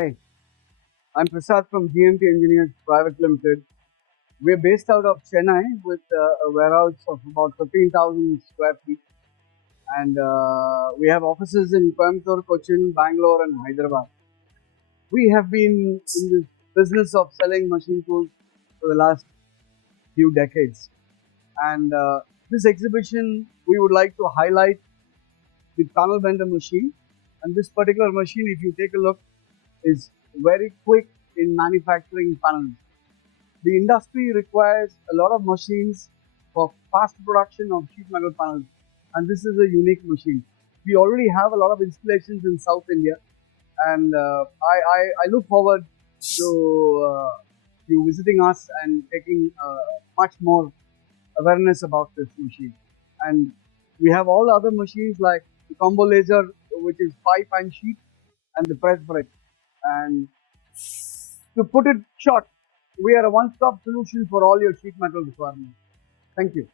Hi, I'm Prasad from GMT Engineers Private Limited. We're based out of Chennai with a warehouse of about 15,000 square feet, and we have offices in Coimbatore, Cochin, Bangalore, and Hyderabad. We have been in the business of selling machine tools for the last few decades, and this exhibition we would like to highlight the panel bender machine. And this particular machine, if you take a look, is very quick in manufacturing panels. The industry requires a lot of machines for fast production of sheet metal panels, and this is a unique machine. We already have a lot of installations in South India, and I look forward to you visiting us and taking much more awareness about this machine. And we have all other machines like the combo laser, which is pipe and sheet, and the press brake. And to put it short, we are a one-stop solution for all your sheet metal requirements. Thank you.